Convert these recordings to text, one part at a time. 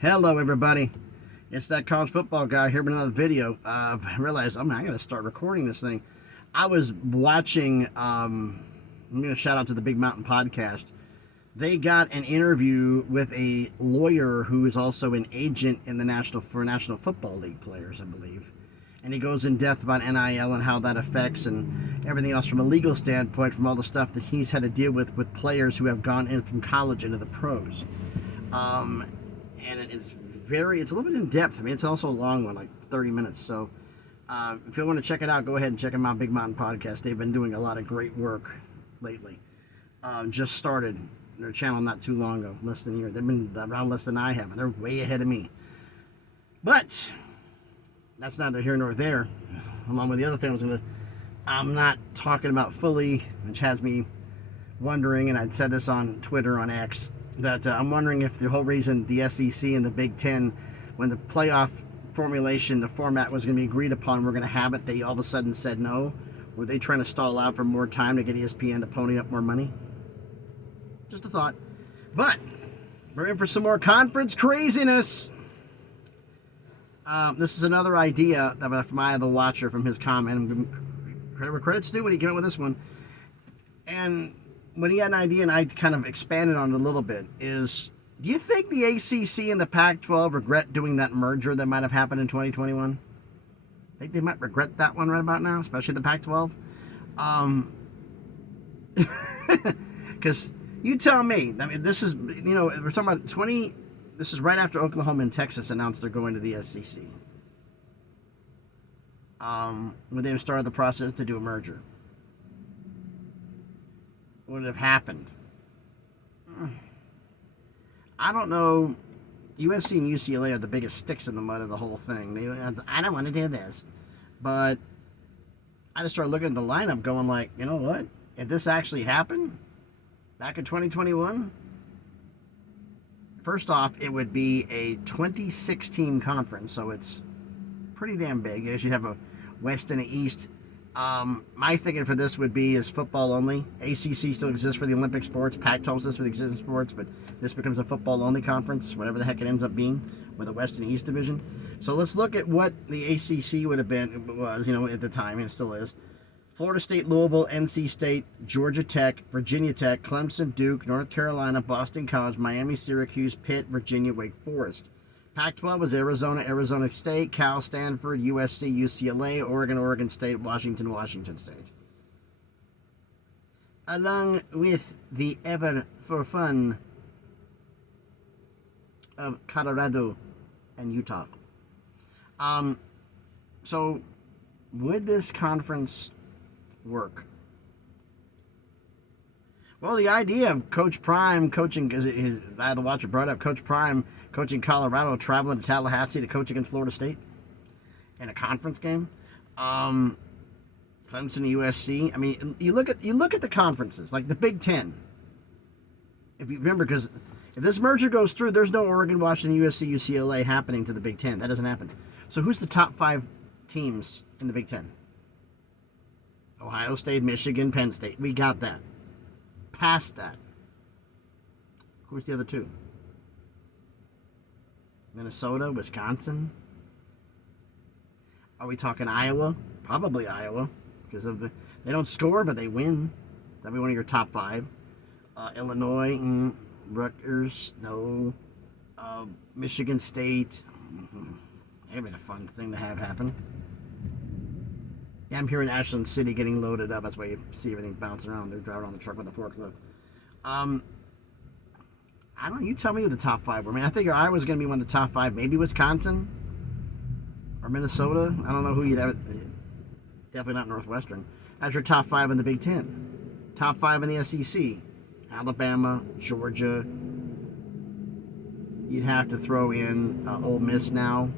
Hello, everybody. It's that college football guy here with another video. I realized I'm going to start recording this thing. I was watching, I'm going to shout out to the Big Mountain Podcast. They got an interview with a lawyer who is also an agent in the National Football League players, I believe. And he goes in depth about NIL and how that affects and everything else from a legal standpoint, from all the stuff that he's had to deal with players who have gone in from college into the pros. And it's a little bit in depth. I mean, it's also a long one, like 30 minutes. So if you want to check it out, go ahead and check them out, Big Mountain Podcast. They've been doing a lot of great work lately. Just started their channel not too long ago, less than a year. They've been around less than I have, and they're way ahead of me. But that's neither here nor there. Along with the other things I'm not talking about fully, which has me wondering, and I'd said this on Twitter, on X, that I'm wondering if the whole reason the SEC and the Big Ten, when the playoff formulation, the format was going to be agreed upon, we're going to have it, they all of a sudden said no. Were they trying to stall out for more time to get ESPN to pony up more money? Just a thought. But we're in for some more conference craziness. This is another idea from Eye of the Watcher, from his comment. Credit where credit's due when he came up with this one. And when he had an idea, and I kind of expanded on it a little bit, is, do you think the ACC and the Pac-12 regret doing that merger that might have happened in 2021? I think they might regret that one right about now, especially the Pac-12. Because you tell me, I mean, this is, we're talking about this is right after Oklahoma and Texas announced they're going to the SEC. When they started the process to do a merger. Would it have happened? I don't know. USC and UCLA are the biggest sticks in the mud of the whole thing. I don't want to do this. But I just started looking at the lineup going like, you know what? If this actually happened back in 2021, first off, it would be a 26-team conference, so it's pretty damn big. You should have a West and an East. My thinking for this would be is football only. ACC still exists for the Olympic sports. Pac-12 exists for the existing sports, but this becomes a football only conference, whatever the heck it ends up being, with a West and East division. So let's look at what the ACC would have was, at the time, and it still is. Florida State, Louisville, NC State, Georgia Tech, Virginia Tech, Clemson, Duke, North Carolina, Boston College, Miami, Syracuse, Pitt, Virginia, Wake Forest. Pac-12 was Arizona, Arizona State, Cal, Stanford, USC, UCLA, Oregon, Oregon State, Washington, Washington State. Along with the ever for fun of Colorado and Utah. So would this conference work? Well, the idea of Coach Prime coaching, because I the watcher brought up Coach Prime coaching Colorado, traveling to Tallahassee to coach against Florida State in a conference game. Clemson, USC. I mean, you look at the conferences like the Big Ten. If you remember, because if this merger goes through, there's no Oregon, Washington, USC, UCLA happening to the Big Ten. That doesn't happen. So who's the top 5 teams in the Big Ten? Ohio State, Michigan, Penn State. We got that. Past that, who's the other 2? Minnesota, Wisconsin. Are we talking Iowa? Probably Iowa, because they don't score, but they win. That'd be one of your top 5. Illinois, Rutgers, no. Michigan State. That'd be a fun thing to have happen. Yeah, I'm here in Ashland City getting loaded up. That's why you see everything bouncing around. They're driving on the truck with a forklift. I don't know. You tell me who the top 5 were. I mean, I think Iowa's going to be one of the top 5. Maybe Wisconsin or Minnesota. I don't know who you'd have. Definitely not Northwestern. As your top 5 in the Big Ten. Top 5 in the SEC. Alabama, Georgia. You'd have to throw in Ole Miss now.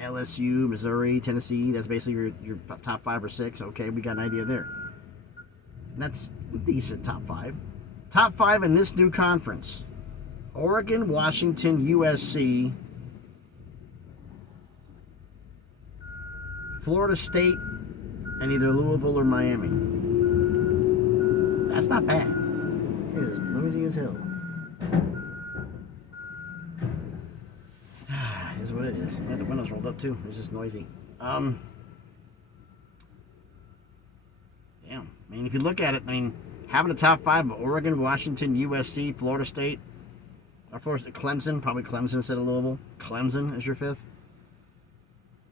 LSU, Missouri, Tennessee. That's basically your top 5 or 6. Okay, we got an idea there. That's a decent top 5. Top 5 in this new conference. Oregon, Washington, USC, Florida State, and either Louisville or Miami. That's not bad. It is noisy as hell. what it is. Yeah, the windows rolled up too. It's just noisy. Damn. I mean, if you look at it, I mean, having a top 5 of Oregon, Washington, USC, Florida State, or Florida State, Clemson, probably Clemson instead of Louisville. Clemson is your 5th.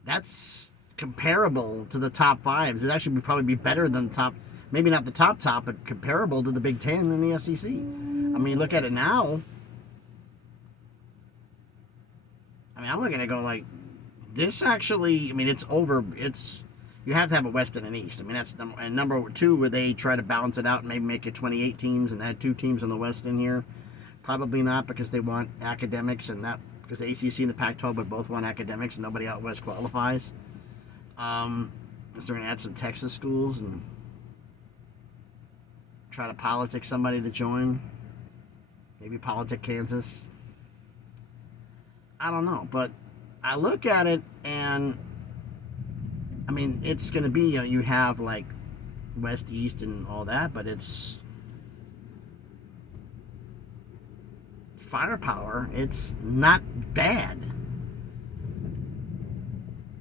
That's comparable to the top 5s. It actually would probably be better than the top, maybe not the top, but comparable to the Big Ten and the SEC. I mean, you look at it now. I mean, I'm looking at it going like, this actually, I mean, it's over. You have to have a West and an East. I mean, that's number 2, where they try to balance it out and maybe make it 28 teams and add 2 teams on the West in here. Probably not, because they want academics, and that because the ACC and the Pac-12 would both want academics, and nobody out West qualifies. So they're going to add some Texas schools and try to politic somebody to join. Maybe politic Kansas. I don't know, but I look at it, and I mean, it's going to be, you have like West, East, and all that, but it's firepower. It's not bad.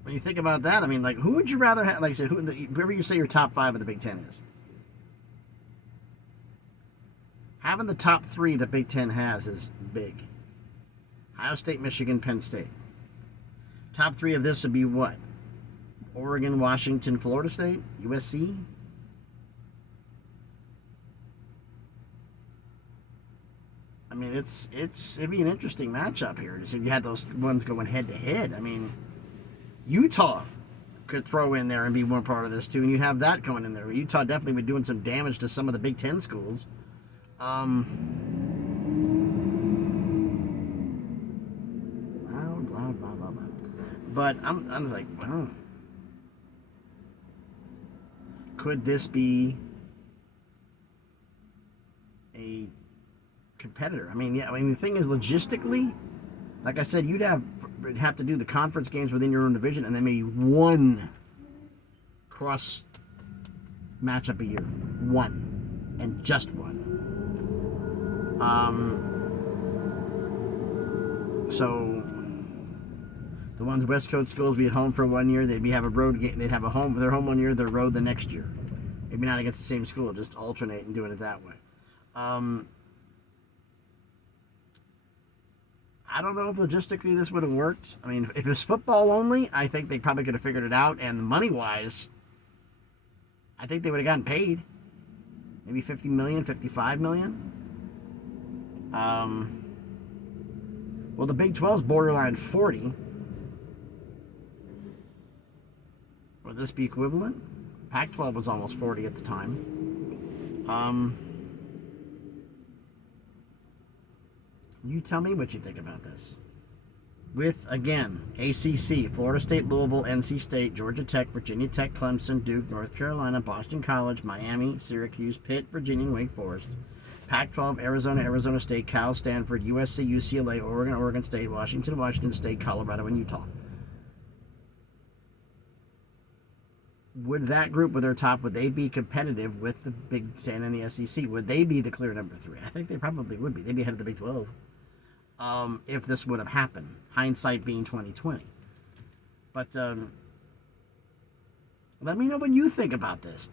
When you think about that, I mean, like, who would you rather have? Like I said, whoever you say your top 5 of the Big Ten is. Having the top 3 the Big Ten has is big. Ohio State, Michigan, Penn State. Top 3 of this would be what? Oregon, Washington, Florida State, USC. I mean, it'd be an interesting matchup here to see if you had those ones going head to head. I mean, Utah could throw in there and be one part of this too, and you'd have that going in there. Utah definitely would be doing some damage to some of the Big Ten schools. Blah, blah, blah, blah, blah. But I'm just like, wow. Could this be a competitor? I mean, yeah. I mean, the thing is, logistically, like I said, you'd have to do the conference games within your own division, and then maybe one cross matchup a year, one, and just one. So the ones West Coast schools be at home for 1 year. They'd have a road game. They'd have their home 1 year, their road the next year. Maybe not against the same school, just alternate and doing it that way. I don't know if logistically this would have worked. I mean, if it was football only, I think they probably could have figured it out. And money-wise, I think they would have gotten paid. Maybe $50 million, $55 million. Well, the Big 12's borderline 40. Would this be equivalent? Pac-12 was almost 40 at the time. You tell me what you think about this. With, again, ACC, Florida State, Louisville, NC State, Georgia Tech, Virginia Tech, Clemson, Duke, North Carolina, Boston College, Miami, Syracuse, Pitt, Virginia, and Wake Forest. Pac-12, Arizona, Arizona State, Cal, Stanford, USC, UCLA, Oregon, Oregon State, Washington, Washington State, Colorado, and Utah. Would that group with their top, would they be competitive with the Big Ten and the SEC? Would they be the clear number 3? I think they probably would be. They'd be ahead of the Big 12. If this would have happened. Hindsight being 2020. But let me know what you think about this.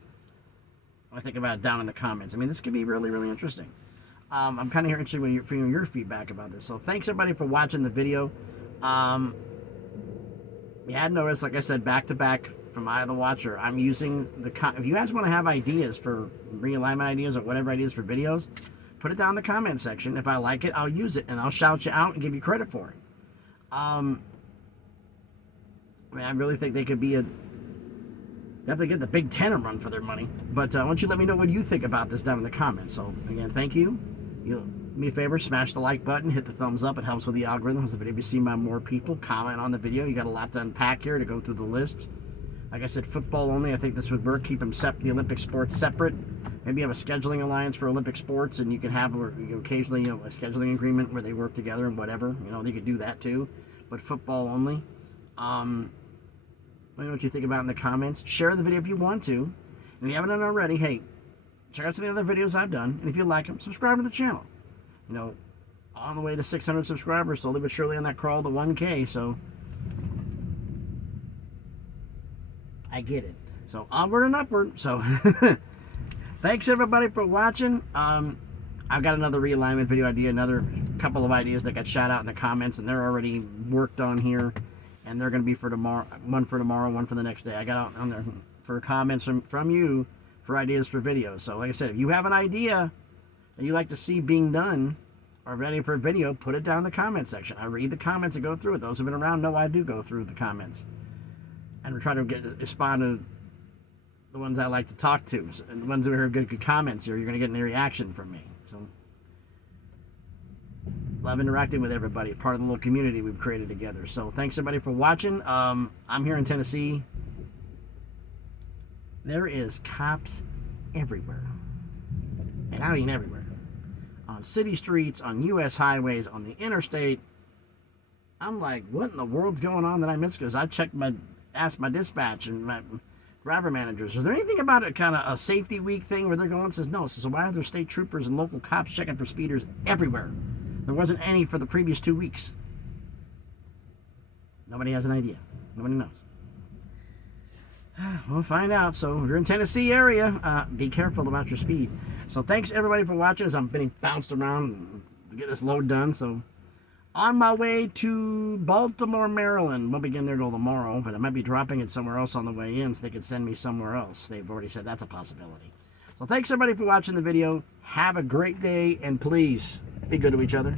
I think about it down in the comments. I mean, this could be really, really interesting. I'm kind of interested in your feedback about this. So thanks, everybody, for watching the video. You had noticed, like I said, back-to-back from Eye of the Watcher, I'm using the... If you guys want to have ideas for realignment ideas or whatever ideas for videos, put it down in the comment section. If I like it, I'll use it, and I'll shout you out and give you credit for it. I mean, I really think they could be definitely get the Big Ten a run for their money. But I want you to let me know what you think about this down in the comments. So, again, thank you. Do me a favor, smash the like button, hit the thumbs up. It helps with the algorithm. As the video be seen by more people. Comment on the video. You got a lot to unpack here to go through the list. Like I said, football only. I think this would work. Keep them the Olympic sports separate. Maybe have a scheduling alliance for Olympic sports, and you can have occasionally, a scheduling agreement where they work together and whatever. They could do that too. But football only. Let me know what you think about in the comments. Share the video if you want to. And if you haven't done it already, hey, check out some of the other videos I've done. And if you like them, subscribe to the channel. On the way to 600 subscribers, slowly but surely on that crawl to 1K. So I get it. So onward and upward. So thanks everybody for watching. I've got another realignment video idea, another couple of ideas that got shot out in the comments, and they're already worked on here, and they're going to be for tomorrow, one for tomorrow, one for the next day. I got out on there for comments from you for ideas for videos. So like I said, if you have an idea that you like to see being done or ready for a video, put it down in the comment section. I read the comments and go through it. Those who've been around know I do go through the comments, and we try to respond to the ones I like to talk to, and the ones who hear good comments here. You're going to get any reaction from me. So love interacting with everybody, part of the little community we've created together. So thanks everybody for watching. I'm here in Tennessee. There is cops everywhere, and I mean everywhere, on city streets, on U.S. highways, on the interstate. I'm like, what in the world's going on that I missed? Because I asked my dispatch and my driver managers, is there anything about a kind of a safety week thing where they're going? Says no. Says, so why are there state troopers and local cops checking for speeders everywhere? There wasn't any for the previous 2 weeks. Nobody has an idea. Nobody knows. We'll find out. So if you're in Tennessee area, be careful about your speed. So thanks everybody for watching as I'm being bounced around to get this load done. So on my way to Baltimore, Maryland. Won't be getting there till tomorrow, but I might be dropping it somewhere else on the way in so they could send me somewhere else. They've already said that's a possibility. So thanks everybody for watching the video. Have a great day, and please be good to each other.